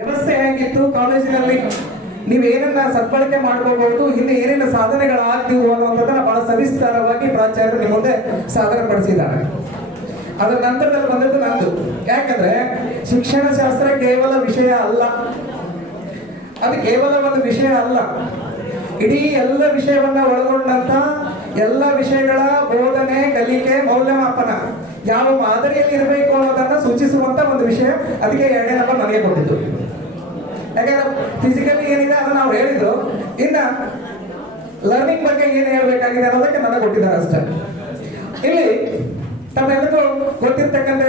ವ್ಯವಸ್ಥೆ ಹೇಗಿತ್ತು ಕಾಲೇಜಿನಲ್ಲಿ, ನೀವೇನನ್ನ ಸದ್ಬಳಕೆ ಮಾಡ್ಕೋಬಹುದು, ಹಿಂದೆ ಏನೇನ ಸಾಧನೆಗಳಾಗ್ತಿವು ಅನ್ನುವಂಥದ್ದನ್ನ ಬಹಳ ಸವಿಸ್ತಾರವಾಗಿ ಪ್ರಾಚಾರ್ಯರು ನಿಮ್ಮ ಮುಂದೆ ಸಾಧನೆ ಪಡಿಸಿದ್ದಾರೆ. ಅದರ ನಂತರದಲ್ಲಿ ಬಂದದ್ದು ನಂದು. ಯಾಕಂದ್ರೆ ಶಿಕ್ಷಣ ಶಾಸ್ತ್ರ ಕೇವಲ ವಿಷಯ ಅಲ್ಲ, ಅದು ಕೇವಲ ಒಂದು ವಿಷಯ ಅಲ್ಲ, ಇಡೀ ಎಲ್ಲ ವಿಷಯವನ್ನ ಒಳಗೊಂಡಂತ ಎಲ್ಲ ವಿಷಯಗಳ ಬೋಧನೆ, ಕಲಿಕೆ, ಮೌಲ್ಯಮಾಪನ ಯಾವ ಮಾದರಿಯಲ್ಲಿ ಇರಬೇಕು ಅನ್ನೋದನ್ನ ಸೂಚಿಸುವಂತ ಒಂದು ವಿಷಯ. ಅದಕ್ಕೆ 2ನೇ ನಂಬರ್ ನನಗೆ ಕೊಟ್ಟಿದ್ದು. ಯಾಕಂದ್ರೆ ಫಿಸಿಕಲಿ ಏನಿದೆ ಅದನ್ನ ನಾವು ಹೇಳಿದ್ರು, ಇನ್ನ ಲರ್ನಿಂಗ್ ಬಗ್ಗೆ ಏನು ಹೇಳ್ಬೇಕಾಗಿದೆ ಅನ್ನೋದಕ್ಕೆ ನನಗೆ ಕೊಟ್ಟಿದ್ದಾರೆ ಅಷ್ಟೇ. ಇಲ್ಲಿ ತಮ್ಮೆಲ್ಲರಿಗೂ ಗೊತ್ತಿರ್ತಕ್ಕಂಥ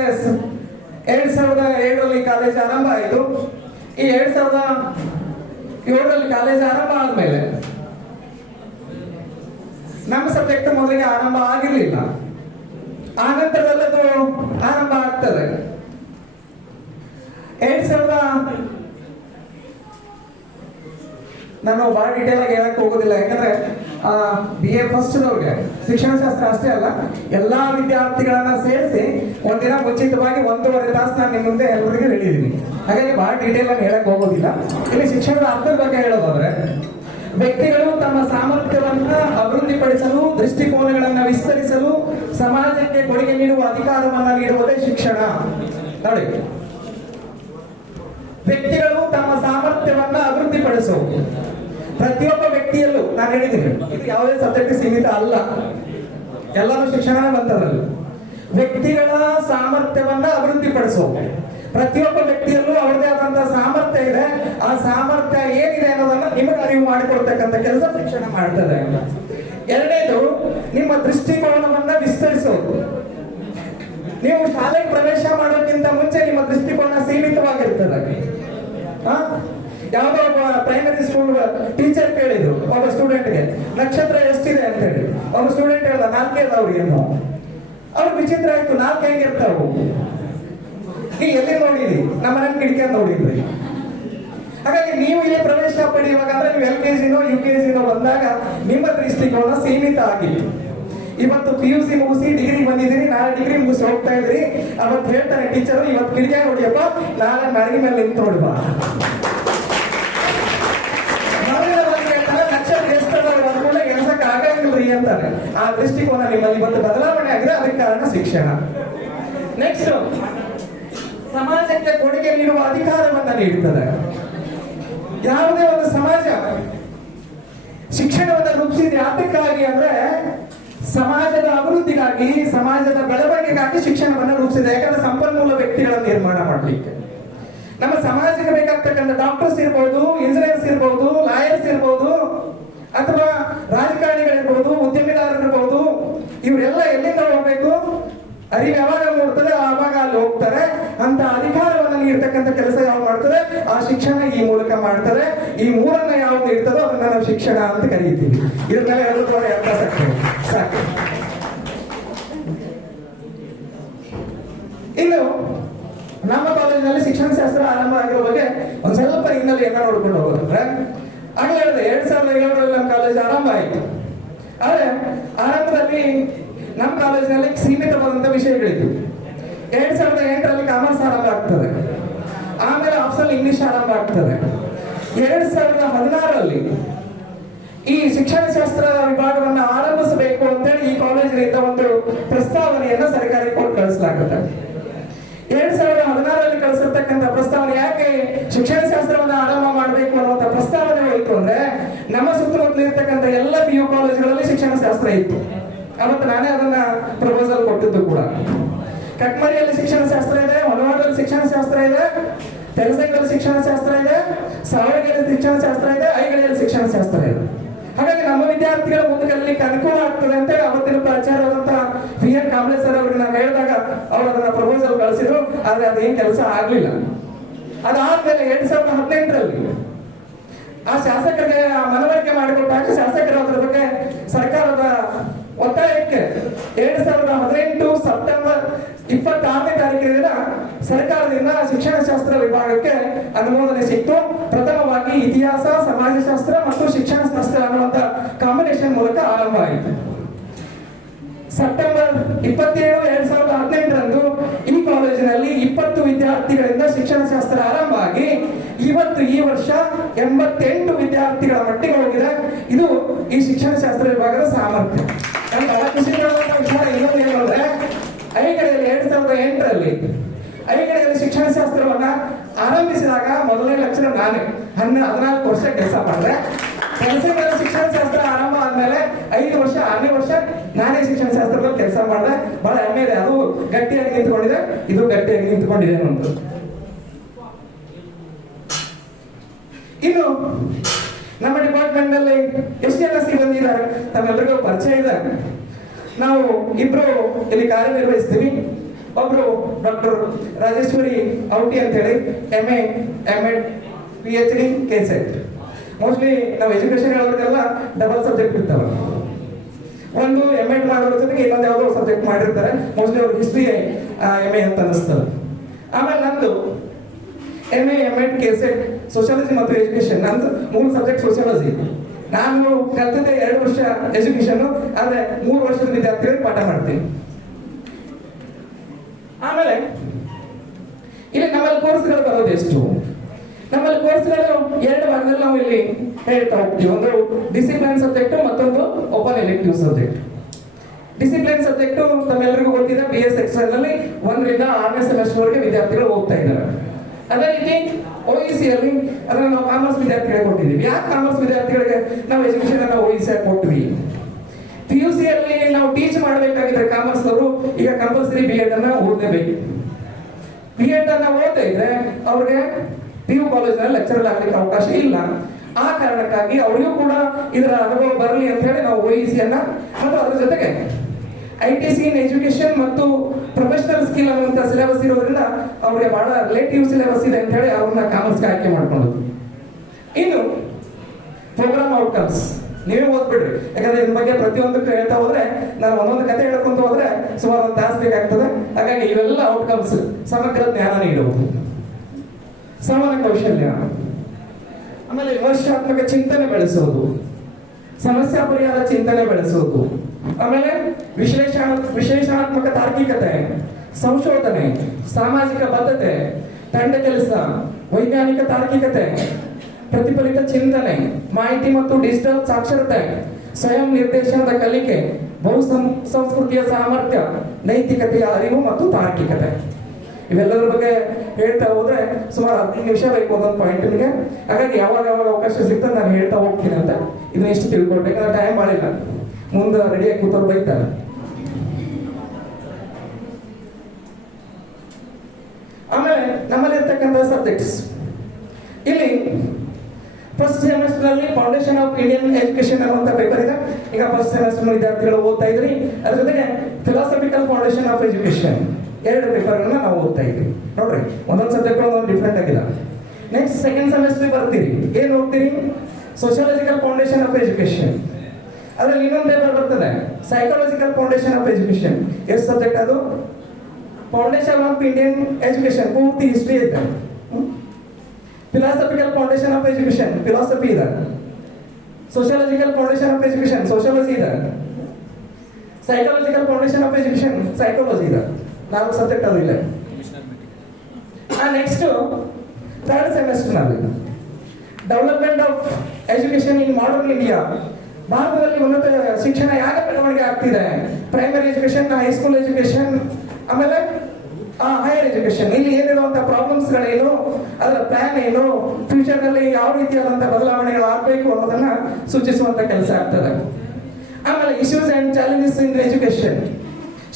2007ರಲ್ಲಿ ಕಾಲೇಜ್ ಆರಂಭ ಆಯಿತು. ಈ 2007ರಲ್ಲಿ ಕಾಲೇಜ್ ಆರಂಭ ಆದ್ಮೇಲೆ ನಮ್ಮ ಸಬ್ಜೆಕ್ಟ್ ಮೊದಲಿಗೆ ಆರಂಭ ಆಗಿರ್ಲಿಲ್ಲ. ಆ ನಂತರದಲ್ಲಿ ಅದು ಆರಂಭ ಆಗ್ತದೆ. 2000 ನಾನು ಬಹಳ ಡೀಟೇಲ್ ಆಗಿ ಹೇಳಕ್ ಹೋಗೋದಿಲ್ಲ, ಯಾಕಂದ್ರೆ BA ಫಸ್ಟ್ದವ್ರಿಗೆ ಶಿಕ್ಷಣ ಶಾಸ್ತ್ರ ಅಷ್ಟೇ ಅಲ್ಲ, ಎಲ್ಲಾ ವಿದ್ಯಾರ್ಥಿಗಳನ್ನ ಸೇರಿಸಿ ಒಂದಿನ ಮುಂಚಿತವಾಗಿ 1.5 ತಾಸು ನಾನು ನಿಮ್ಮ ಮುಂದೆ ಎಲ್ಲರಿಗೂ ಹೇಳಿದ್ದೀನಿ. ಹಾಗಾಗಿ ಬಹಳ ಡೀಟೇಲ್ ಆಗಿ ಹೇಳಕ್ ಹೋಗೋದಿಲ್ಲ. ಇಲ್ಲಿ ಶಿಕ್ಷಣದ ಅರ್ಥದ ಬಗ್ಗೆ ಹೇಳೋದಾದ್ರೆ, ವ್ಯಕ್ತಿಗಳು ತಮ್ಮ ಸಾಮರ್ಥ್ಯವನ್ನ ಅಭಿವೃದ್ಧಿಪಡಿಸಲು, ದೃಷ್ಟಿಕೋನಗಳನ್ನ ವಿಸ್ತರಿಸಲು, ಸಮಾಜಕ್ಕೆ ಕೊಡುಗೆ ನೀಡುವ ಅಧಿಕಾರವನ್ನ ನೀಡುವುದೇ ಶಿಕ್ಷಣ. ನೋಡಿ, ವ್ಯಕ್ತಿಗಳು ತಮ್ಮ ಸಾಮರ್ಥ್ಯವನ್ನ ಅಭಿವೃದ್ಧಿಪಡಿಸುವುದು ಪ್ರತಿಯೊಬ್ಬ ವ್ಯಕ್ತಿಯಲ್ಲೂ, ನಾನು ಹೇಳಿದ್ದೀನಿ ಇದು ಯಾವುದೇ ಸಬ್ಜೆಕ್ಟ್ ಸೀಮಿತ ಅಲ್ಲ, ಎಲ್ಲರೂ ಶಿಕ್ಷಣನೇ ಬಂತದ್ರಲ್ಲಿ. ವ್ಯಕ್ತಿಗಳ ಸಾಮರ್ಥ್ಯವನ್ನ ಅಭಿವೃದ್ಧಿಪಡಿಸುವುದು ಪ್ರತಿಯೊಬ್ಬ ವ್ಯಕ್ತಿಯಲ್ಲೂ ಅವರದೇ ಆದಂತಹ ಸಾಮರ್ಥ್ಯ ಇದೆ. ಆ ಸಾಮರ್ಥ್ಯ ಏನಿದೆ ಅನ್ನೋದನ್ನ ನಿಮಗೆ ಅರಿವು ಮಾಡಿಕೊಡ್ತಕ್ಕಂಥ ಕೆಲಸ ಶಿಕ್ಷಣ ಮಾಡ್ತದೆ. 2ನೇದು ನಿಮ್ಮ ದೃಷ್ಟಿಕೋನವನ್ನ ವಿಸ್ತರಿಸೋದು. ನೀವು ಶಾಲೆಗೆ ಪ್ರವೇಶ ಮಾಡೋಕ್ಕಿಂತ ಮುಂಚೆ ನಿಮ್ಮ ದೃಷ್ಟಿಕೋನ ಸೀಮಿತವಾಗಿರ್ತದೆ. ಯಾವುದೋ ಒಬ್ಬ ಪ್ರೈಮರಿ ಸ್ಕೂಲ್ ಟೀಚರ್ ಕೇಳಿದ್ರು ಒಬ್ಬ ಸ್ಟೂಡೆಂಟ್ಗೆ ನಕ್ಷತ್ರ ಎಷ್ಟಿದೆ ಅಂತ ಹೇಳಿ. ಒಬ್ಬ ಸ್ಟೂಡೆಂಟ್ ಹೇಳ್ದ 4 ಇದಾವ್ರಿ ಅನ್ನೋ. ಅವ್ರು ವಿಚಿತ್ರ ಆಯ್ತು, 4 ಹೆಂಗಿರ್ತಾವು, ನೀ ಎಲ್ಲಿ ನೋಡಿದ್ರಿ? ನಮ್ಮ ಮನೆ ಕಿಟಕಿ ನೋಡಿದ್ರಿ. ಹಾಗಾಗಿ ನೀವು ಇಲ್ಲಿ ಪ್ರವೇಶ ಪಡೆಯುವಾಗ ಅಂದ್ರೆ ನೀವು LKG-ನೋ UKG-ನೋ ಬಂದಾಗ ನಿಮ್ಮ ದೃಷ್ಟಿಕೋನ ಸೀಮಿತ ಆಗಿತ್ತು. ಇವತ್ತು PUC ಮುಗಿಸಿ ಡಿಗ್ರಿ ಬಂದಿದ್ದೀರಿ, ನಾಳೆ ಡಿಗ್ರಿ ಮುಗಿಸಿ ಹೋಗ್ತಾ ಇದ್ರಿ. ಅವತ್ತು ಹೇಳ್ತಾನೆ ಟೀಚರು, ಇವತ್ತು ಕಿಡಿಕೆ ನೋಡಿಯಪ್ಪ, ನಾಳೆ ಮಳಗಿ ಮೇಲೆ ನಿಂತು ನೋಡ್ಬಾ. ನಕ್ಷತ್ರ ಎಷ್ಟಲ್ಲ ಎಣಸಕ್ ಆಗಂಗಿಲ್ರಿ ಅಂತಾರೆ. ಆ ದೃಷ್ಟಿಕೋನ ನಿಮ್ಮಲ್ಲಿ ಇವತ್ತು ಬದಲಾವಣೆ ಆಗಿದೆ, ಅದಕ್ಕೆ ಕಾರಣ ಶಿಕ್ಷಣ. ನೆಕ್ಸ್ಟ್, ಸಮಾಜಕ್ಕೆ ಕೊಡುಗೆ ನೀಡುವ ಅಧಿಕಾರವನ್ನ ನೀಡುತ್ತದೆ. ಯಾವುದೇ ಒಂದು ಸಮಾಜ ಶಿಕ್ಷಣವನ್ನು ರೂಪಿಸಿದ್ರೆ ಅದಕ್ಕಾಗಿ ಅಂದ್ರೆ ಸಮಾಜದ ಅಭಿವೃದ್ಧಿಗಾಗಿ, ಸಮಾಜದ ಬೆಳವಣಿಗೆಗಾಗಿ ಶಿಕ್ಷಣವನ್ನು ರೂಪಿಸಿದೆ. ಯಾಕಂದ್ರೆ ಸಂಪನ್ಮೂಲ ವ್ಯಕ್ತಿಗಳನ್ನು ನಿರ್ಮಾಣ ಮಾಡಲಿಕ್ಕೆ ನಮ್ಮ ಸಮಾಜಕ್ಕೆ ಬೇಕಾಗ್ತಕ್ಕಂಥ ಡಾಕ್ಟರ್ಸ್ ಇರ್ಬೋದು, ಇಂಜಿನಿಯರ್ಸ್ ಇರ್ಬೋದು, ಲಾಯರ್ಸ್ ಇರ್ಬೋದು, ಅಥವಾ ರಾಜಕಾರಣಿಗಳಿರ್ಬೋದು, ಉದ್ಯಮಿದಾರರಿರ್ಬೋದು, ಇವರೆಲ್ಲ ಎಲ್ಲಿಂದ ಹೋಗ್ಬೇಕು? ಅರಿವು ಯಾವಾಗ ನೋಡ್ತದೆ ಆವಾಗ ಅಲ್ಲಿ ಹೋಗ್ತಾರೆ. ಅಂತ ಅಧಿಕಾರವನ್ನು ನೀಡ್ತಕ್ಕಂಥ ಕೆಲಸ ಯಾವ್ದು ಮಾಡ್ತದೆ? ಆ ಶಿಕ್ಷಣ ಈ ಮೂಲಕ ಮಾಡ್ತದೆ. ಈ 3ನ್ನ ಯಾವ್ದು ಇರ್ತದೋ ಅದನ್ನ ನಾವು ಶಿಕ್ಷಣ ಅಂತ ಕರೀತೀವಿ. ಇದನ್ನೆಲ್ಲ ಹೇಳಿದ್ರೆ ಅರ್ಥ ಸಾಕು. ಇನ್ನು ನಮ್ಮ ಕಾಲೇಜಿನಲ್ಲಿ ಶಿಕ್ಷಣ ಶಾಸ್ತ್ರ ಆರಂಭ ಆಗಿರೋ ಬಗ್ಗೆ ಒಂದ್ ಸ್ವಲ್ಪ ಹಿನ್ನೆಲೆಯನ್ನ ನೋಡ್ಕೊಂಡು ಹೋಗೋದಂದ್ರೆ, ಆಗಲೇ ಹೇಳಿದೆ 2007ರಲ್ಲಿ ನಮ್ಮ ಕಾಲೇಜ್ ಆರಂಭ ಆಯಿತು. ಆದ್ರೆ ಆರಂಭದಲ್ಲಿ ನಮ್ಮ ಕಾಲೇಜಿನಲ್ಲಿ ಸೀಮಿತವಾದಂತ ವಿಷಯಗಳಿತ್ತು. 2008ರಲ್ಲಿ ಕಾಮರ್ಸ್ ಆರಂಭ ಆಗ್ತದೆ, ಆಮೇಲೆ ಆಪ್ಷನಲ್ ಇಂಗ್ಲಿಷ್ ಆರಂಭ ಆಗ್ತದೆ. 2016ರಲ್ಲಿ ಈ ಶಿಕ್ಷಣ ಶಾಸ್ತ್ರ ವಿಭಾಗವನ್ನು ಆರಂಭಿಸಬೇಕು ಅಂತೇಳಿ ಈ ಕಾಲೇಜಿನಿಂದ ಒಂದು ಪ್ರಸ್ತಾವನೆಯನ್ನ ಸರ್ಕಾರಕ್ಕೆ ಕೊಟ್ಟು ಕಳಿಸಲಾಗುತ್ತೆ. 2016ರಲ್ಲಿ ಕಳಿಸಿರ್ತಕ್ಕಂಥ ಪ್ರಸ್ತಾವನೆ ಯಾಕೆ ಶಿಕ್ಷಣ ಶಾಸ್ತ್ರವನ್ನ ಆರಂಭ ಮಾಡಬೇಕು ಅನ್ನುವಂಥ ಪ್ರಸ್ತಾವನೆ ಹೋಯಿತು ಅಂದ್ರೆ, ನಮ್ಮ ಸುತ್ತಮುತ್ತಲು ಇರ್ತಕ್ಕಂಥ ಎಲ್ಲ PU ಕಾಲೇಜುಗಳಲ್ಲಿ ಶಿಕ್ಷಣ ಶಾಸ್ತ್ರ ಇತ್ತು. ಅವತ್ತು ನಾನೇ ಅದನ್ನ ಪ್ರಪೋಸಲ್ ಕೊಟ್ಟಿದ್ದು ಕೂಡ. ಕಟ್ಮರಿಯಲ್ಲಿ ಶಿಕ್ಷಣ ಶಾಸ್ತ್ರ ಇದೆ, ಹೊಲವಾಡಲ್ಲಿ ಶಿಕ್ಷಣ ಶಾಸ್ತ್ರ ಇದೆ, ತೆಲಸಂಗದಲ್ಲಿ ಶಿಕ್ಷಣ ಶಾಸ್ತ್ರ ಇದೆ, ಸಾವಳಗಿಯಲ್ಲಿ ಶಿಕ್ಷಣ ಶಾಸ್ತ್ರ ಇದೆ, ಐಗಳಿಯಲ್ಲಿ ಶಿಕ್ಷಣ ಶಾಸ್ತ್ರ ಇದೆ. ಹಾಗಾಗಿ ನಮ್ಮ ವಿದ್ಯಾರ್ಥಿಗಳ ಮುಂದೆ ಕಲಿಲಿಕ್ಕೆ ಅನುಕೂಲ ಆಗ್ತದೆ ಅಂತ ಅವತ್ತಿನ ಪ್ರಾಚಾರ್ಯರಾದಂತ PN ಕಾಂಬ್ಳೆ ಸರ್ ಅವ್ರಿಗೆ ನಾವು ಹೇಳಿದಾಗ ಅವ್ರು ಅದನ್ನ ಪ್ರಪೋಸಲ್ ಕಳಿಸಿದ್ರು. ಆದ್ರೆ ಅದೇನ್ ಕೆಲಸ ಆಗ್ಲಿಲ್ಲ. ಅದಾದ್ಮೇಲೆ 2018ರಲ್ಲಿ ಆ ಶಾಸಕರಿಗೆ ಮನವರಿಕೆ ಮಾಡಿಕೊಟ್ಟಾಗ ಶಾಸಕರು ಅದರ ಬಗ್ಗೆ ಸರ್ಕಾರದ ಒತ್ತಾಯಕ್ಕೆ 2018 ಸೆಪ್ಟೆಂಬರ್ 26ನೇ ತಾರೀಕಿನ ಸರ್ಕಾರದಿಂದ ಶಿಕ್ಷಣ ಶಾಸ್ತ್ರ ವಿಭಾಗಕ್ಕೆ ಅನುಮೋದನೆ ಸಿಕ್ತು. ಪ್ರಥಮವಾಗಿ ಇತಿಹಾಸ, ಸಮಾಜಶಾಸ್ತ್ರ ಮತ್ತು ಶಿಕ್ಷಣ ಶಾಸ್ತ್ರ ಅನ್ನುವಂತ ಕಾಂಬಿನೇಷನ್ ಮೂಲಕ ಆರಂಭ ಆಯಿತು. ಸೆಪ್ಟೆಂಬರ್ 27, 2018ರಂದು ಈ ಕಾಲೇಜಿನಲ್ಲಿ 20 ವಿದ್ಯಾರ್ಥಿಗಳಿಂದ ಶಿಕ್ಷಣ ಶಾಸ್ತ್ರ ಆರಂಭ ಆಗಿ ಇವತ್ತು ಈ ವರ್ಷ 88 ವಿದ್ಯಾರ್ಥಿಗಳ ಮಟ್ಟಿಗೆ ಹೋಗಿದೆ. ಇದು ಈ ಶಿಕ್ಷಣ ಶಾಸ್ತ್ರ ವಿಭಾಗದ ಸಾಮರ್ಥ್ಯ. ನಮ್ಗೆ ಬಹಳ ಖುಷಿ ಪಡುವಂತ ವಿಚಾರ ಇನ್ನೊಂದು ಏನು ಅಂದ್ರೆ, ಐಗಡೆಯಲ್ಲಿ 2008ರಲ್ಲಿ ಐಗಡೆಯಲ್ಲಿ ಶಿಕ್ಷಣ ಶಾಸ್ತ್ರವನ್ನ ಆರಂಭಿಸಿದಾಗ ಮೊದಲನೇ ಲೆಕ್ಚರ್ ನಾನೇ 14 ವರ್ಷ ಕೆಲಸ ಮಾಡಿದೆ. ಶಿಕ್ಷಣ ಶಾಸ್ತ್ರ ಆರಂಭ ಆದ್ಮೇಲೆ 5 ವರ್ಷ 6ನೇ ವರ್ಷ ನಾನೇ ಶಿಕ್ಷಣ ಶಾಸ್ತ್ರದಲ್ಲಿ ಕೆಲಸ ಮಾಡಿದೆ. ಬಹಳ ಹೆಮ್ಮೆ ಇದೆ. ಅದು ಗಟ್ಟಿಯಾಗಿ ನಿಂತ್ಕೊಂಡಿದೆ, ಇದು ಗಟ್ಟಿಯಾಗಿ ನಿಂತ್ಕೊಂಡಿದೆ ನಮ್ದು. ಇನ್ನು ನಮ್ಮ ಡಿಪಾರ್ಟ್ಮೆಂಟ್ ನಲ್ಲಿ ಎಷ್ಟು ಜನ ಸಿಬ್ಬಂದಿದ್ದಾರೆ ತಮ್ಮೆಲ್ಲರಿಗೂ ಪರಿಚಯ ಇದೆ. ನಾವು ಇಬ್ರು ಇಲ್ಲಿ ಕಾರ್ಯನಿರ್ವಹಿಸ್ತೀವಿ. ಒಬ್ರು ಡಾಕ್ಟರ್ ರಾಜೇಶ್ವರಿ ಔಟಿ ಅಂತ ಹೇಳಿ MA, MEd, PhD, KSET. Mostly ನಾವು ಎಜುಕೇಶನ್ ಹೇಳೋರಿಗೆಲ್ಲ ಡಬಲ್ ಸಬ್ಜೆಕ್ಟ್ ಇರ್ತಾವೆ. ಒಂದು MEd ಮಾಡೋದ್ರ ಜೊತೆಗೆ ಇನ್ನೊಂದು ಯಾವುದೋ ಸಬ್ಜೆಕ್ಟ್ ಮಾಡಿರ್ತಾರೆ. ಮೋಸ್ಟ್ಲಿ ಅವ್ರು ಹಿಸ್ಟ್ರಿ MA ಅಂತ ಅನ್ನಿಸ್ತದೆ. ಆಮೇಲೆ ನಂದು MA, MEd, KSET, ಸೋಷಿಯಾಲಜಿ ಮತ್ತು ಎಜುಕೇಶನ್. ನಂದು 3 ಸಬ್ಜೆಕ್ಟ್ ಸೋಷಿಯಾಲಜಿ. ನಾನು ಕಲ್ತಿದ್ದೆ 2 ವರ್ಷ ಎಜುಕೇಶನ್, ಆದ್ರೆ 3 ವರ್ಷದ ವಿದ್ಯಾರ್ಥಿಗಳಿಗೆ ಪಾಠ ಮಾಡ್ತೀನಿ. ಆಮೇಲೆ ಇಲ್ಲಿ ನಮ್ಮಲ್ಲಿ ಕೋರ್ಸ್ಗಳು ಬರೋದು ಎಷ್ಟು? ನಮ್ಮಲ್ಲಿ ಕೋರ್ಸ್ಗಳು 2 ಭಾಗದಲ್ಲಿ ನಾವು ಇಲ್ಲಿ ಹೇಳ್ತಾ ಹೋಗ್ತೀವಿ. ಒಂದು ಡಿಸಿಪ್ಲಿನ್ ಸಬ್ಜೆಕ್ಟ್, ಮತ್ತೊಂದು open elective subject. Discipline subject ತಮ್ಮೆಲ್ಲರಿಗೂ ಗೊತ್ತಿದೆ, BA ಸೆಕ್ಷನ್ ನಲ್ಲಿ 1 ರಿಂದ 6ನೇ ಸೆಮಿಸ್ಟರ್ ವರೆಗೆ ವಿದ್ಯಾರ್ಥಿಗಳು ಹೋಗ್ತಾ ಇದ್ದಾರೆ. ಅದೇ ರೀತಿ OEC ಅಲ್ಲಿ ಅದನ್ನ ನಾವು ಕಾಮರ್ಸ್ ವಿದ್ಯಾರ್ಥಿಗಳಿಗೆ ಕೊಟ್ಟಿದ್ದೀವಿ. ಯಾಕೆ ಕಾಮರ್ಸ್ ವಿದ್ಯಾರ್ಥಿಗಳಿಗೆ ನಾವು ಎಜುಕೇಶನ್ ಅನ್ನ OEC ಕೊಟ್ವಿ? PUC ಅಲ್ಲಿ ನಾವು ಟೀಚ್ ಮಾಡಬೇಕಾಗಿದ್ರೆ ಕಾಮರ್ಸ್ ಅವರು ಈಗ ಕಂಪಲ್ಸರಿ B.Ed ಅನ್ನ ಓದಲೇಬೇಕು. B.Ed ಅನ್ನ ಓದ್ತಾ ಇದ್ರೆ ಅವ್ರಿಗೆ PU ಕಾಲೇಜಿನಲ್ಲಿ ಲೆಕ್ಚರರ್ ಆಗ್ಲಿಕ್ಕೆ ಅವಕಾಶ ಇಲ್ಲ. ಆ ಕಾರಣಕ್ಕಾಗಿ ಅವರಿಗೂ ಕೂಡ ಇದರ ಅನುಭವ ಬರಲಿ ಅಂತ ಹೇಳಿ ನಾವು OEC ಅನ್ನ ಮತ್ತು ಅದರ ಜೊತೆಗೆ ITC ಇನ್ ಎಜುಕೇಶನ್ ಮತ್ತು ಪ್ರೊಫೆಷನಲ್ ಸ್ಕಿಲ್ ಅನ್ನುವಂಥ ಸಿಲೆಬಸ್ ಇರೋದ್ರಿಂದ ಅವ್ರಿಗೆ ಬಹಳ ರಿಲೇಟಿವ್ ಸಿಲೆಬಸ್ ಇದೆ ಅಂತ ಹೇಳಿ ಅವ್ರನ್ನ ಕಾಮರ್ಸ್ಗೆ ಆಯ್ಕೆ ಮಾಡ್ಕೊಳ್ಳೋದು. ಇನ್ನು ಪ್ರೋಗ್ರಾಮ್ ಔಟ್ಕಮ್ಸ್ ನೀವೇ ಓದ್ಬಿಡ್ರಿ, ಯಾಕಂದ್ರೆ ಇದ್ರ ಬಗ್ಗೆ ಪ್ರತಿಯೊಂದಕ್ಕೂ ಹೇಳ್ತಾ ಹೋದ್ರೆ ನಾನು ಒಂದೊಂದು ಕತೆ ಹೇಳ್ಕೊಂತ ಹೋದ್ರೆ ಸುಮಾರು 1 ತಾಸು ಬೇಕಾಗ್ತದೆ. ಹಾಗಾಗಿ ಇವೆಲ್ಲ ಔಟ್ಕಮ್ಸ್ ಸಮಗ್ರ ಜ್ಞಾನ ನೀಡುವುದು, ಸಮಾನ ಕೌಶಲ್ಯ, ಆಮೇಲೆ ವಿಮರ್ಶಾತ್ಮಕ ಚಿಂತನೆ ಬೆಳೆಸೋದು, ಸಮಸ್ಯೆ ಪರಿಹಾರ ಚಿಂತನೆ ಬೆಳೆಸೋದು, ಆಮೇಲೆ ವಿಶ್ಲೇಷಣಾತ್ಮಕ ತಾರ್ಕಿಕತೆ, ಸಂಶೋಧನೆ, ಸಾಮಾಜಿಕ ಬದ್ಧತೆ, ತಂಡ ಕೆಲಸ, ವೈಜ್ಞಾನಿಕ ತಾರ್ಕಿಕತೆ, ಪ್ರತಿಫಲಿತ ಚಿಂತನೆ, ಮಾಹಿತಿ ಮತ್ತು ಡಿಜಿಟಲ್ ಸಾಕ್ಷರತೆ, ಸ್ವಯಂ ನಿರ್ದೇಶನದ ಕಲಿಕೆ, ಬಹು ಸಂಸ್ಕೃತಿಯ ಸಾಮರ್ಥ್ಯ, ನೈತಿಕತೆಯ ಅರಿವು ಮತ್ತು ತಾರ್ಕಿಕತೆ. ಇವೆಲ್ಲದರ ಬಗ್ಗೆ ಹೇಳ್ತಾ ಹೋದ್ರೆ ಸುಮಾರು 15 ನಿಮಿಷ ಬೇಕು ಒಂದೊಂದು ಪಾಯಿಂಟ್ಗೆ. ಹಾಗಾಗಿ ಯಾವಾಗ ಅವಕಾಶ ಸಿಗ್ತದೆ ನಾನು ಹೇಳ್ತಾ ಹೋಗ್ತೀನಿ ಅಂತ ಇದನ್ನ ಇಷ್ಟು ತಿಳ್ಕೊಳ್ಬೇಕು. ಯಾಕಂದ್ರೆ ಟೈಮ್ ಮಾಡಿಲ್ಲ, ಮುಂದೆ ರೆಡಿಯಾಗಿ ಕೂತವ್ರು ಬೈತಾರೆ. ಆಮೇಲೆ ನಮ್ಮಲ್ಲಿ ಇರ್ತಕ್ಕಂಥ ಸಬ್ಜೆಕ್ಟ್ಸ್ ಇಲ್ಲಿ ಫಸ್ಟ್ ಸೆಮಿಸ್ಟರ್ ನಲ್ಲಿ ಫೌಂಡೇಶನ್ ಆಫ್ ಇಂಡಿಯನ್ ಎಜುಕೇಶನ್ ಅನ್ನುವಂಥ ಪೇಪರ್ ಇದೆ. ಈಗ ಫಸ್ಟ್ ಸೆಮಿಸ್ಟರ್ ವಿದ್ಯಾರ್ಥಿಗಳು ಓದ್ತಾ ಇದ್ರಿ. ಅದ್ರ ಜೊತೆಗೆ ಫಿಲಾಸಫಿಕಲ್ ಫೌಂಡೇಶನ್ ಆಫ್ ಎಜುಕೇಶನ್ 2 ಪೇಪರ್ಗಳನ್ನ ನಾವು ಓದ್ತಾ ಇದ್ವಿ. ನೋಡ್ರಿ, ಒಂದೊಂದು ಸಬ್ಜೆಕ್ಟ್ ಒಂದೊಂದು ಡಿಫ್ರೆಂಟ್ ಆಗಿದೆ. ನೆಕ್ಸ್ಟ್ ಸೆಕೆಂಡ್ ಸೆಮಿಸ್ಟರ್ ಬರ್ತೀರಿ, ಏನ್ ಓದ್ತೀರಿ? Sociological foundation of education. ಅದ್ರಲ್ಲಿ ಇನ್ನೊಂದು ಪೇಪರ್ ಬರ್ತದೆ, ಸೈಕಾಲಜಿಕಲ್ ಫೌಂಡೇಶನ್ ಆಫ್ ಎಜುಕೇಶನ್. ಎಷ್ಟು ಸಬ್ಜೆಕ್ಟ್ ಅದು? ಫೌಂಡೇಶನ್ ಆಫ್ ಇಂಡಿಯನ್ ಎಜುಕೇಶನ್ ಪೂರ್ತಿ ಹಿಸ್ಟ್ರಿ ಇದೆ. Philosophical foundation of education philosophy ಇದೆ. Sociological foundation of education sociology ಇದೆ. Psychological foundation of education psychology ಇದೆ. 4 ಸಬ್ಜೆಕ್ಟ್ ಅದು ಇಲ್ಲ. ನೆಕ್ಸ್ಟ್ ಥರ್ಡ್ ಸೆಮಿಸ್ಟರ್ ನಲ್ಲಿ development of education in modern India. ಭಾರತದಲ್ಲಿ ಉನ್ನತ ಶಿಕ್ಷಣ ಯಾಕೆ ಬೆಳವಣಿಗೆ ಆಗ್ತಿದೆ? ಪ್ರೈಮರಿ ಎಜುಕೇಶನ್, ಹೈಸ್ಕೂಲ್ ಎಜುಕೇಶನ್, ಆಮೇಲೆ ಹೈಯರ್ ಎಜುಕೇಶನ್. ಇಲ್ಲಿ ಏನಿರುವಂತಹ ಪ್ರಾಬ್ಲಮ್ಸ್ ಗಳೇನು, ಅದರ ಪ್ಲಾನ್ ಏನು, ಫ್ಯೂಚರ್ ನಲ್ಲಿ ಯಾವ ರೀತಿಯಾದಂತಹ ಬದಲಾವಣೆಗಳು ಆಗಬೇಕು ಅನ್ನೋದನ್ನ ಸೂಚಿಸುವಂತ ಕೆಲಸ ಆಗ್ತದೆ. ಆಮೇಲೆ issues and challenges in education.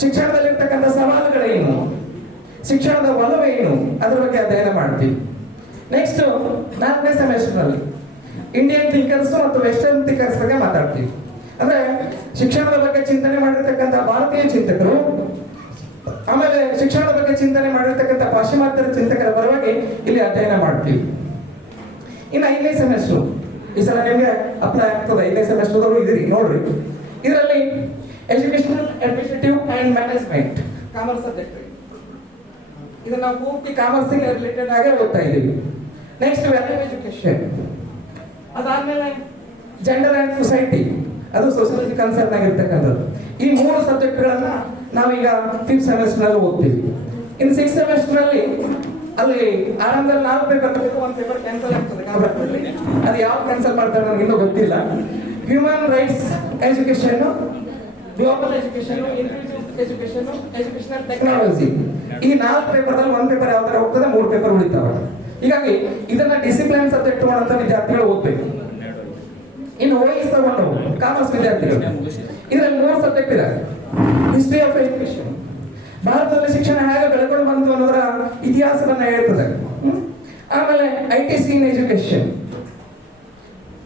ಶಿಕ್ಷಣದಲ್ಲಿರ್ತಕ್ಕಂಥ ಸವಾಲುಗಳೇನು, ಶಿಕ್ಷಣದ ಒಲವೇನು, ಅದರ ಬಗ್ಗೆ ಅಧ್ಯಯನ ಮಾಡ್ತೀವಿ. ನೆಕ್ಸ್ಟ್ 4ನೇ ಸೆಮಿಸ್ಟರ್ ನಲ್ಲಿ ಇಂಡಿಯನ್ ಥಿಂಕರ್ಸ್ ಮತ್ತು ವೆಸ್ಟರ್ನ್ ಥಿಂಕರ್ಸ್ ಬಗ್ಗೆ ಮಾತಾಡ್ತೀವಿ. ಅಂದ್ರೆ ಶಿಕ್ಷಣದ ಬಗ್ಗೆ ಚಿಂತನೆ ಮಾಡಿರ್ತಕ್ಕಂಥ ಭಾರತೀಯ ಚಿಂತಕರು, ಆಮೇಲೆ ಶಿಕ್ಷಣದ ಬಗ್ಗೆ ಚಿಂತನೆ ಮಾಡಿರ್ತಕ್ಕಂಥ ಪಾಶ್ಚಿಮಾತ್ಯರ ಚಿಂತಕರ ಪರವಾಗಿ ಇಲ್ಲಿ ಅಧ್ಯಯನ ಮಾಡ್ತೀವಿ. ಇನ್ನು 5ನೇ ಸೆಮಿಸ್ಟರ್ ಈ ಸಲ ನಿಮ್ಗೆ ಅಪ್ಲೈ ಆಗ್ತದೆ. 5ನೇ ಸೆಮಿಸ್ಟರ್ ಇದ್ರಿ ನೋಡ್ರಿ. ಇದರಲ್ಲಿ educational administrative and management commerce subject. ಇದನ್ನ ನಾವು ಪೂರ್ತಿ ಕಾಮರ್ಸ್ ರಿಲೇಟೆಡ್ ಆಗಿ ಓದ್ತಾ ಇದ್ದೀವಿ. Next value education. ಅದಾದ್ಮೇಲೆ ಜೆಂಡರ್ ಅಂಡ್ ಸೊಸೈಟಿ, ಅದು ಸೋಷಿಯಾಲಜಿ ಕನ್ಸರ್ನ್ ಆಗಿರ್ತಕ್ಕಂಥದ್ದು. ಈ 3 ಸಬ್ಜೆಕ್ಟ್ಗಳನ್ನ ನಾವೀಗ 5th ಸೆಮಿಸ್ಟರ್ ನಲ್ಲಿ ಓದ್ತೀವಿ. ಇನ್ನು 6th ಸೆಮಿಸ್ಟರ್ ನಲ್ಲಿ ಅಲ್ಲಿ ಆರಂಭದಲ್ಲಿ 4 ಪೇಪರ್ ತಗೋಬೇಕು, 1 ಪೇಪರ್ ಕ್ಯಾನ್ಸಲ್ ಆಗ್ತದೆ ಕಾಬರ್ನಲ್ಲಿ. ಅದು ಯಾವ ಕ್ಯಾನ್ಸಲ್ ಮಾಡ್ತಾರೆ ನನಗೆ ಇನ್ನೂ ಗೊತ್ತಿಲ್ಲ. Human rights education, global education, education, educational technology, ಈ 4 ಪೇಪರ್ದಲ್ಲಿ 1 ಪೇಪರ್ ಯಾವ ತರ ಹೋಗ್ತದೆ, 3 ಪೇಪರ್ ಉಳಿತಾವೆ. ಹೀಗಾಗಿ ಇದನ್ನ ಡಿಸಿಪ್ಲಿನ್ ಸಬ್ಜೆಕ್ಟ್ ಮಾಡುವಂತ ವಿದ್ಯಾರ್ಥಿಗಳು ಓದ್ಬೇಕು. ಇನ್ನು ಓಎಸ್ ತಗೊಂಡು ಕಾಮರ್ಸ್ ವಿದ್ಯಾರ್ಥಿಗಳು, ಇದರಲ್ಲಿ 3 ಸಬ್ಜೆಕ್ಟ್ ಇದೆ. ಹಿಸ್ಟ್ರಿ ಆಫ್ ಎಜುಕೇಶನ್, ಭಾರತದಲ್ಲಿ ಶಿಕ್ಷಣ ಹೇಗೆ ಬೆಳ್ಕೊಂಡು ಬಂತು ಅನ್ನೋದರ ಇತಿಹಾಸವನ್ನ ಹೇಳ್ತದೆ. ಆಮೇಲೆ ITC ಇನ್ ಎಜುಕೇಶನ್,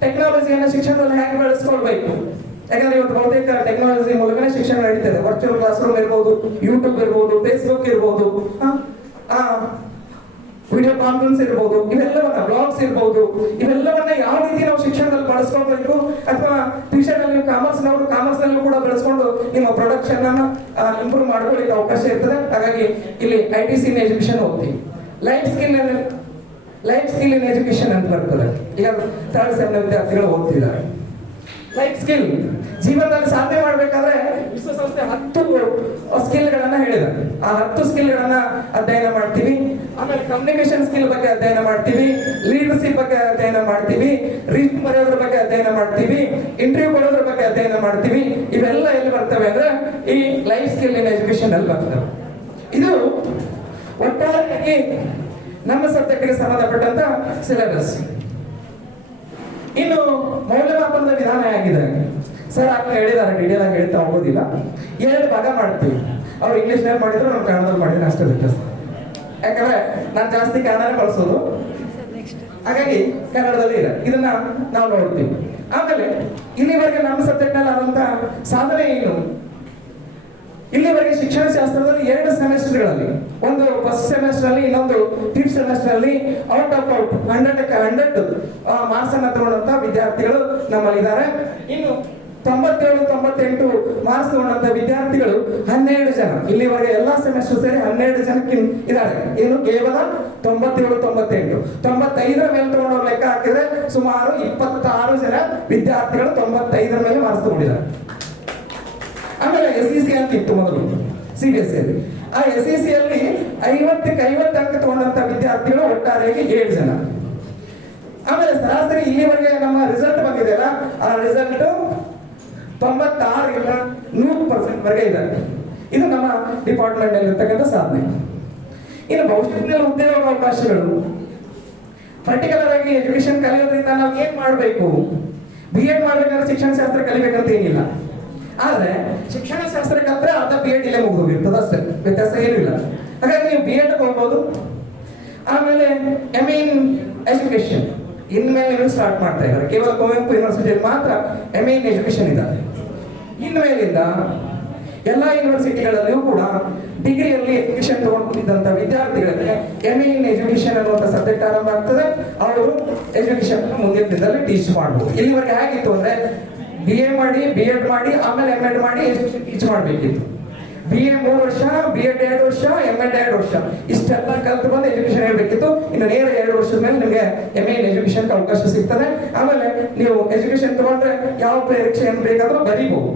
ಟೆಕ್ನಾಲಜಿಯನ್ನು ಶಿಕ್ಷಣದಲ್ಲಿ ಹೇಗೆ ಬೆಳೆಸ್ಕೊಳ್ಬೇಕು. ಯಾಕಂದ್ರೆ ಇವತ್ತು ಬಹುತೇಕ ಟೆಕ್ನಾಲಜಿ ಮೂಲಕನೇ ಶಿಕ್ಷಣ ನಡೀತದೆ. ವರ್ಚುವಲ್ ಕ್ಲಾಸ್ ರೂಮ್ ಇರ್ಬೋದು, ಯೂಟ್ಯೂಬ್ ಇರ್ಬೋದು, ಫೇಸ್ಬುಕ್ ಇರ್ಬೋದು, ವಿಡಿಯೋ ಕಾನ್ಫರೆನ್ಸ್ ಇರ್ಬೋದು, ಇವೆಲ್ಲವನ್ನ ಬ್ಲಾಗ್ಸ್ ಇರ್ಬೋದು, ಇವೆಲ್ಲವನ್ನ ಯಾವ ರೀತಿ ನಾವು ಶಿಕ್ಷಣದಲ್ಲಿ ಬಳಸ್ಕೊಳ್ಬೇಕು, ಅಥವಾ ಟ್ಯೂಷನ್ ಅಲ್ಲಿ ಕಾಮರ್ಸ್ ನಲ್ಲೂ ಕೂಡ ಬೆಳೆಸ್ಕೊಂಡು ನಿಮ್ಮ ಪ್ರೊಡಕ್ಷನ್ ಅನ್ನ ಇಂಪ್ರೂವ್ ಮಾಡ್ಕೊಳ್ಳಿಕ್ಕೆ ಅವಕಾಶ ಇರ್ತದೆ. ಹಾಗಾಗಿ ಇಲ್ಲಿ ITC ಇನ್ ಎಜುಕೇಶನ್ ಓದ್ತೀವಿ. ಲೈಫ್ ಸ್ಕಿಲ್ ಇನ್ ಎಜುಕೇಶನ್ ಅಂತ ಬರ್ತದೆ. ಈಗ 3rd ಸೆಮ್ ವಿದ್ಯಾರ್ಥಿಗಳು ಓದ್ತಿದ್ದಾರೆ. ಲೈಫ್ ಸ್ಕಿಲ್, ಜೀವನದಲ್ಲಿ ಸಾಧನೆ ಮಾಡಬೇಕಾದ್ರೆ ವಿಶ್ವಸಂಸ್ಥೆ 10 ಸ್ಕಿಲ್ಗಳನ್ನ ಹೇಳಿದೆ. ಆ 10 ಸ್ಕಿಲ್ಗಳನ್ನ ಅಧ್ಯಯನ ಮಾಡ್ತೀವಿ. ಆಮೇಲೆ ಕಮ್ಯುನಿಕೇಶನ್ ಸ್ಕಿಲ್ ಬಗ್ಗೆ ಅಧ್ಯಯನ ಮಾಡ್ತೀವಿ, ಲೀಡರ್ಶಿಪ್ ಬಗ್ಗೆ ಅಧ್ಯಯನ ಮಾಡ್ತೀವಿ, ರೀಚ್ ಮಾಡೋದ್ರ ಬಗ್ಗೆ ಅಧ್ಯಯನ ಮಾಡ್ತೀವಿ, ಇಂಟರ್ವ್ಯೂ ಕೊಡೋದ್ರ ಬಗ್ಗೆ ಅಧ್ಯಯನ ಮಾಡ್ತೀವಿ. ಇವೆಲ್ಲ ಎಲ್ಲಿ ಬರ್ತವೆ ಅಂದ್ರೆ ಈ ಲೈಫ್ ಸ್ಕಿಲ್ ಇನ್ ಎಜುಕೇಶನ್ ಅಲ್ಲಿ ಬರ್ತವೆ. ಇದು ಒಟ್ಟಾರೆಯಾಗಿ ನಮ್ಮ ಸಬ್ಜೆಕ್ಟ್ಗೆ ಸಂಬಂಧಪಟ್ಟಂತ ಸಿಲೆಬಸ್. ಇನ್ನು ಮೌಲ್ಯಮಾಪನದ ವಿಧಾನ ಆಗಿದೆ. ಸರ್ ಆಗ್ಲೇ ಹೇಳಿದ್ದಾರೆ, ಡೀಟೇಲ್ ಆಗಿ ಹೇಳ್ತಾ ಹೋಗೋದಿಲ್ಲ. 2 ಭಾಗ ಮಾಡ್ತೀವಿ. ಅವ್ರು ಇಂಗ್ಲಿಷ್ನಲ್ಲಿ ಮಾಡಿದ್ರು, ನಾವು ಕನ್ನಡದಲ್ಲಿ ಮಾಡಿದ್ರೆ ಅಷ್ಟೇ ವ್ಯತ್ಯಾಸ. ಯಾಕಂದ್ರೆ ನಾನು ಜಾಸ್ತಿ ಕನ್ನಡನೇ ಬಳಸೋದು, ಹಾಗಾಗಿ ಕನ್ನಡದಲ್ಲಿ ಇದೆ. ಇದನ್ನ ನಾವು ನೋಡ್ತೀವಿ. ಆಮೇಲೆ ಇಲ್ಲಿವರೆಗೆ ನಮ್ಮ ಸಬ್ಜೆಕ್ಟ್ ನಲ್ಲಿ ಆದಂತ ಸಾಧನೆ ಏನು, ಇಲ್ಲಿವರೆಗೆ ಶಿಕ್ಷಣ ಶಾಸ್ತ್ರದಲ್ಲಿ 2 ಸೆಮಿಸ್ಟರ್ಗಳಲ್ಲಿ, ಒಂದು ಫಸ್ಟ್ ಸೆಮಿಸ್ಟರ್ ಅಲ್ಲಿ, ಇನ್ನೊಂದು 3rd ಸೆಮಿಸ್ಟರ್ ಅಲ್ಲಿ ಔಟ್ 100 ಮಾರ್ಕ್ಸ್ ಅನ್ನ ತಗೊಂಡಂತ ವಿದ್ಯಾರ್ಥಿಗಳು ನಮ್ಮಲ್ಲಿ ಇದ್ದಾರೆ. ಇನ್ನು 97-98 ಮಾರ್ಕ್ಸ್ ತಗೊಂಡಂತ ವಿದ್ಯಾರ್ಥಿಗಳು 12 ಜನ. ಇಲ್ಲಿವರೆಗೆ ಎಲ್ಲಾ ಸೆಮಿಸ್ಟರ್ ಸೇರಿ 12 ಜನಕ್ಕೆ ಇದ್ದಾರೆ. ಇನ್ನು ಕೇವಲ 97-98, 95 ಮೇಲೆ ತಗೊಂಡವ್ರು ಲೆಕ್ಕ ಹಾಕಿದ್ರೆ ಸುಮಾರು 26 ಜನ ವಿದ್ಯಾರ್ಥಿಗಳು 95 ಮೇಲೆ ಮಾರ್ಕ್ಸ್ ತಗೊಂಡಿದ್ದಾರೆ. ಆಮೇಲೆ SEC ಅಂತ ಇತ್ತು ಮೊದಲು CBSE ಅಲ್ಲಿ. ಆ SEC ಅಲ್ಲಿ 50ಕ್ಕೆ 50 ಅಂಕ ತಗೊಂಡಂತ ವಿದ್ಯಾರ್ಥಿಗಳು ಒಟ್ಟಾರೆಯಾಗಿ 7 ಜನ. ಆಮೇಲೆ ಸರಾಸರಿ ಇಲ್ಲಿವರೆಗೆ ನಮ್ಮ ರಿಸಲ್ಟ್ ಬಂದಿದೆಯಲ್ಲ, ಆ ರಿಸಲ್ಟ್ 96 100% ವರೆಗೆ ಇದೆ. ಇದು ನಮ್ಮ ಡಿಪಾರ್ಟ್ಮೆಂಟ್ ಅಲ್ಲಿ ಇರ್ತಕ್ಕಂಥ ಸಾಧನೆ. ಇನ್ನು ಭವಿಷ್ಯದಲ್ಲಿ ಉದ್ಯೋಗ ಅವಕಾಶಗಳು, ಪರ್ಟಿಕ್ಯುಲರ್ ಆಗಿ ಎಜುಕೇಶನ್ ಕಲಿಯೋದ್ರಿಂದ ನಾವು ಏನ್ ಮಾಡಬೇಕು, B.Ed ಮಾಡ್ಬೇಕಂದ್ರೆ ಶಿಕ್ಷಣ ಶಾಸ್ತ್ರ ಕಲಿಬೇಕಂತ ಏನಿಲ್ಲ. ಆದ್ರೆ ಶಿಕ್ಷಣ ಶಾಸ್ತ್ರ ಕಲಿತ್ರೆ ಅರ್ಧ B.Ed ಇಲ್ಲೇ ಮುಗಿದೋಗಿರ್ತದೆ ಅಷ್ಟೇ, ವ್ಯತ್ಯಾಸ ಏನೂ ಇಲ್ಲ. ಹಾಗಾಗಿ ನೀವು B.Ed ಹೋಗ್ಬೋದು. ಆಮೇಲೆ MA ಇನ್ ಎಜುಕೇಶನ್ ಇನ್ಮೇಲೆ ಸ್ಟಾರ್ಟ್ ಮಾಡ್ತಾ ಇದ್ದಾರೆ. ಕೇವಲ ಕುವೆಂಪು ಯೂನಿವರ್ಸಿಟಿಯಲ್ಲಿ ಮಾತ್ರ MA ಇನ್ ಎಜುಕೇಶನ್ ಇದ್ದಾರೆ. ಇನ್ಮೇಲಿಂದ ಎಲ್ಲಾ ಯೂನಿವರ್ಸಿಟಿಗಳಲ್ಲಿಯೂ ಕೂಡ ಡಿಗ್ರಿಯಲ್ಲಿ ಎಜುಕೇಶನ್ ತಗೊಂಡಿದ್ದಂತ ವಿದ್ಯಾರ್ಥಿಗಳಿಗೆ MA ಇನ್ ಎಜುಕೇಶನ್ ಅನ್ನುವಂಥ ಸಬ್ಜೆಕ್ಟ್ ಆರಂಭ ಆಗ್ತದೆ. ಅವರು ಎಜುಕೇಶನ್ ಮುಂದಿನ ದಿನದಲ್ಲಿ ಟೀಚ್ ಮಾಡಬಹುದು. ಇಲ್ಲಿವರೆಗೆ ಹೇಗಿತ್ತು ಅಂದ್ರೆ BA ಮಾಡಿ, B.Ed ಮಾಡಿ, ಆಮೇಲೆ M.Ed ಮಾಡಿ ಎಜುಕೇಶನ್ ಟೀಚ್ ಮಾಡಬೇಕಿತ್ತು. BA 3 ವರ್ಷ, B.Ed 2 ವರ್ಷ, M.Ed 2 ವರ್ಷ, ಇಷ್ಟೆಲ್ಲ ಕಲ್ತು ಬಂದು ಎಜುಕೇಶನ್ ಹೇಳ್ಬೇಕಿತ್ತು. ಇನ್ನು ನೇರ 2 ವರ್ಷದ ಮೇಲೆ ನಿಮಗೆ MA ಇನ್ ಎಜುಕೇಶನ್ ಅವಕಾಶ ಸಿಗ್ತದೆ. ಆಮೇಲೆ ನೀವು ಎಜುಕೇಶನ್ ತಗೊಂಡ್ರೆ ಯಾವ ಪರೀಕ್ಷೆ ಏನ್ ಬೇಕಾದ್ರೂ ಬರೀಬಹುದು.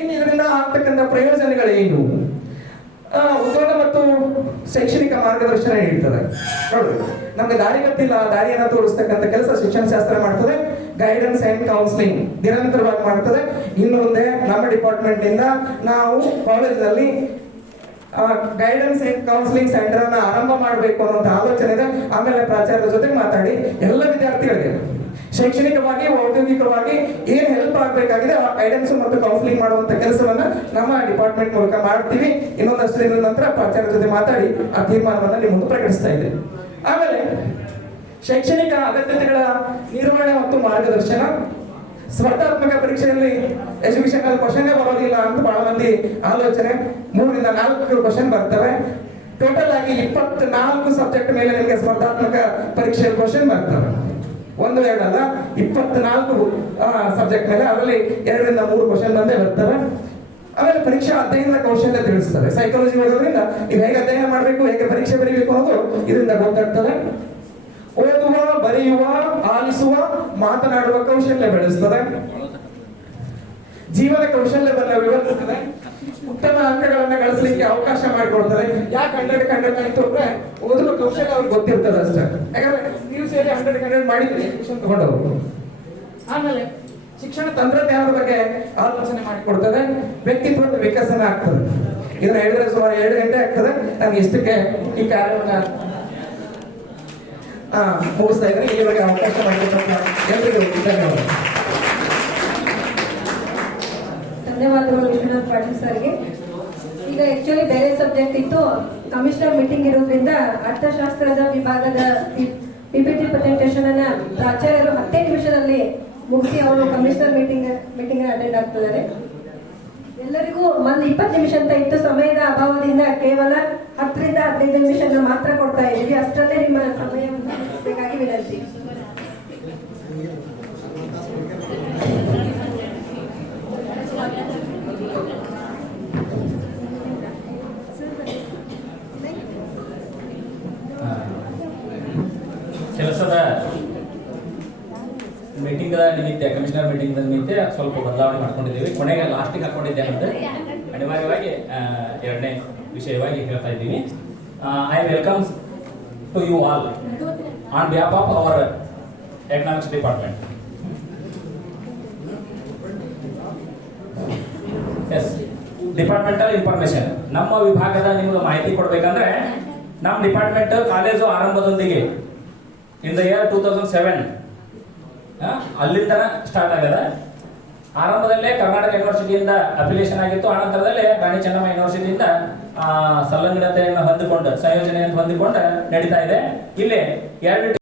ಇನ್ನು ಇದರಿಂದ ಆಗ್ತಕ್ಕಂಥ ಪ್ರಯೋಜನಗಳೇನು, ಉದ್ಯೋಗ ಮತ್ತು ಶೈಕ್ಷಣಿಕ ಮಾರ್ಗದರ್ಶನ ನೀಡ್ತದೆ. ನೋಡ್ರಿ, ನಮ್ಗೆ ದಾರಿ ಗೊತ್ತಿಲ್ಲ, ದಾರಿಯನ್ನ ತೋರಿಸ್ತಕ್ಕಂಥ ಕೆಲಸ ಶಿಕ್ಷಣ ಶಾಸ್ತ್ರ ಮಾಡ್ತದೆ. ಗೈಡೆನ್ಸ್ ಅಂಡ್ ಕೌನ್ಸಿಲಿಂಗ್ ನಿರಂತರವಾಗಿ ಮಾಡ್ತದೆ. ಇನ್ನು ಮುಂದೆ ನಮ್ಮ ಡಿಪಾರ್ಟ್ಮೆಂಟ್ ಇಂದ ನಾವು ಕಾಲೇಜಿನಲ್ಲಿ ಗೈಡೆನ್ಸ್ ಅಂಡ್ ಕೌನ್ಸಿಲಿಂಗ್ ಸೆಂಟರ್ ಅನ್ನ ಆರಂಭ ಮಾಡಬೇಕು ಅನ್ನೋ ಆಲೋಚನೆ ಇದೆ. ಆಮೇಲೆ ಪ್ರಾಚಾರ್ಯರ ಜೊತೆ ಮಾತಾಡಿ ಎಲ್ಲ ವಿದ್ಯಾರ್ಥಿಗಳಿಗೆ ಶೈಕ್ಷಣಿಕವಾಗಿ, ಔದ್ಯೋಗಿಕವಾಗಿ ಏನ್ ಹೆಲ್ಪ್ ಆಗಬೇಕಾಗಿದೆ ಆ ಗೈಡೆನ್ಸ್ ಮತ್ತು ಕೌನ್ಸಿಲಿಂಗ್ ಮಾಡುವಂತ ಕೆಲಸವನ್ನ ನಮ್ಮ ಡಿಪಾರ್ಟ್ಮೆಂಟ್ ಮೂಲಕ ಮಾಡ್ತೀವಿ. ಇನ್ನೊಂದಷ್ಟು ದಿನದ ನಂತರ ಪ್ರಾಚಾರ್ಯರ ಜೊತೆ ಮಾತಾಡಿ ಆ ತೀರ್ಮಾನವನ್ನ ನಿಮ್ಮ ಮುಂದೆ ಪ್ರಕಟಿಸ್ತಾ ಇದ್ದೇವೆ. ಆಮೇಲೆ ಶೈಕ್ಷಣಿಕ ಅಗತ್ಯತೆಗಳ ನಿರ್ವಹಣೆ ಮತ್ತು ಮಾರ್ಗದರ್ಶನ. ಸ್ಪರ್ಧಾತ್ಮಕ ಪರೀಕ್ಷೆಯಲ್ಲಿ ಎಜುಕೇಶನ್ ಅಲ್ಲಿ ಕ್ವಶನ್ ಬರೋದಿಲ್ಲ ಅಂತ ಬಹಳ ಮಂದಿ ಆಲೋಚನೆ. 3 ರಿಂದ 4 ಕ್ವಶನ್ ಬರ್ತವೆ. ಟೋಟಲ್ ಆಗಿ 24 ಸಬ್ಜೆಕ್ಟ್ ಮೇಲೆ ನಿಮಗೆ ಸ್ಪರ್ಧಾತ್ಮಕ ಪರೀಕ್ಷೆಯಲ್ಲಿ ಕ್ವಶನ್ ಬರ್ತವೆ. 1, 2 ಅಲ್ಲ, 24 ಸಬ್ಜೆಕ್ಟ್ ಮೇಲೆ, ಅದರಲ್ಲಿ 2 ರಿಂದ 3 ಕ್ವಶನ್ ಬಂದೇ ಬರ್ತವೆ. ಆಮೇಲೆ ಪರೀಕ್ಷಾ ಅಧ್ಯಯನದ ಕೌಶಲ್ಯ ತಿಳಿಸ್ತದೆ. ಸೈಕಾಲಜಿ ಓದೋದ್ರಿಂದ ನೀವು ಹೇಗೆ ಅಧ್ಯಯನ ಮಾಡಬೇಕು, ಹೇಗೆ ಪರೀಕ್ಷೆ ಬರೀಬೇಕು ಅನ್ನೋದು ಇದರಿಂದ ಗೊತ್ತಾಗ್ತದೆ. ಓದುವ, ಬರೆಯುವ, ಆಲಿಸುವ, ಮಾತನಾಡುವ ಕೌಶಲ್ಯ ಬೆಳೆಸ್ತದೆ. ಜೀವನ ಕೌಶಲ್ಯವನ್ನು ವಿವರಿಸುತ್ತದೆ. ಉತ್ತಮ ಅಂಕಗಳನ್ನ ಗಳಿಸಲಿಕ್ಕೆ ಅವಕಾಶ ಮಾಡಿಕೊಡ್ತಾರೆ. ಯಾಕೆ 100 ಆಯ್ತು ಅಂದ್ರೆ ಓದುವ ಕೌಶಲ್ಯ ಅವ್ರಿಗೆ ಗೊತ್ತಿರ್ತದೆ ಅಷ್ಟೇ. ಯಾಕಂದ್ರೆ ನೀವು ಸೇರಿ 100 ಮಾಡಿದ್ರೆ ಶಿಕ್ಷಣ ತಗೊಂಡವರು. ಆಮೇಲೆ ಶಿಕ್ಷಣ ತಂತ್ರಜ್ಞಾನದ ಬಗ್ಗೆ ಆಲೋಚನೆ ಮಾಡಿಕೊಡ್ತದೆ, ವ್ಯಕ್ತಿತ್ವದ ವಿಕಸನ ಆಗ್ತದೆ. ಇದನ್ನ ಹೇಳಿದ್ರೆ ಸುಮಾರು 2 ಗಂಟೆ ಆಗ್ತದೆ. ನಾನು ಇಷ್ಟಕ್ಕೆ ಈ ಕಾರ್ಯವನ್ನ ಮುಗಿಸ್ತಾ ಇದ್ರೆ ಈ ಬಗ್ಗೆ ಅವಕಾಶ ಮಾಡಿಕೊಟ್ಟ ಎಲ್ರಿಗೂ ಧನ್ಯವಾದ. ಧನ್ಯವಾದಗಳು ವಿಶ್ವನಾಥ್ ಪಾಟೀಲ್ ಸರ್ಗೆ. ಈಗ ಆಕ್ಚುಲಿ ಬೇರೆ ಸಬ್ಜೆಕ್ಟ್ ಇತ್ತು, ಕಮಿಷನರ್ ಮೀಟಿಂಗ್ ಇರೋದ್ರಿಂದ ಅರ್ಥಶಾಸ್ತ್ರದ ವಿಭಾಗದ ಪಿಪಿಟಿ ಪ್ರೆಸೆಂಟೇಷನ್ ಅನ್ನ ಪ್ರಾಚಾರ್ಯರು 10 ನಿಮಿಷದಲ್ಲಿ ಮುಗಿಸಿ ಅವರು ಕಮಿಷನರ್ ಮೀಟಿಂಗ್ ಅಟೆಂಡ್ ಆಗ್ತಿದ್ದಾರೆ. ಎಲ್ಲರಿಗೂ 20 ನಿಮಿಷ ಅಂತ ಇತ್ತು. ಸಮಯದ ಅಭಾವದಿಂದ ಕೇವಲ 10 ರಿಂದ 15 ನಿಮಿಷ ಮಾತ್ರ ಕೊಡ್ತಾ ಇದ್ದೀವಿ. ಅಷ್ಟರಲ್ಲೇ ನಿಮ್ಮ ಸಮಯವನ್ನು ಬೇಕಾಗಿ ವಿನಂತಿ. ಕೆಲಸದ ಮೀಟಿಂಗ್ ನಿಮಿತ್ತ, ಕಮಿಷನರ್ ಮೀಟಿಂಗ್ ನಿಮಿತ್ತ ಸ್ವಲ್ಪ ಬದಲಾವಣೆ ಮಾಡ್ಕೊಂಡಿದ್ದೀವಿ. ಕೊನೆಗೆ ಲಾಸ್ಟಿಗೆ ಹಾಕೊಂಡಿದ್ದೆ ಅಂದ್ರೆ ಅನಿವಾರ್ಯವಾಗಿ 2ನೇ ವಿಷಯವಾಗಿ ಹೇಳ್ತಾ ಇದ್ದೀವಿ. I welcomes to you all on behalf of our economics department. Yes, departmental information. ನಮ್ಮ ವಿಭಾಗದ ನಿಮಗೆ ಮಾಹಿತಿ ಕೊಡ್ಬೇಕಂದ್ರೆ ನಮ್ಮ ಡಿಪಾರ್ಟ್ಮೆಂಟ್ ಕಾಲೇಜು ಆರಂಭದೊಂದಿಗೆ ಇನ್ ದ ಇಯರ್ 2007 ಅಲ್ಲಿಂದ ಸ್ಟಾರ್ಟ್ ಆಗ್ಯದ. ಆರಂಭದಲ್ಲೇ ಕರ್ನಾಟಕ ಯೂನಿವರ್ಸಿಟಿಯಿಂದ ಅಫಿಲಿಯೇಷನ್ ಆಗಿತ್ತು. ಆನಂತರದಲ್ಲೇ ರಾಣಿ ಚೆನ್ನಮ್ಮ ಯೂನಿವರ್ಸಿಟಿಯಿಂದ ಸಂಲಗ್ನತೆಯನ್ನು ಹೊಂದಿಕೊಂಡು, ಸಂಯೋಜನೆಯನ್ನು ಹೊಂದಿಕೊಂಡು ನಡೀತಾ ಇದೆ. ಇಲ್ಲಿ 2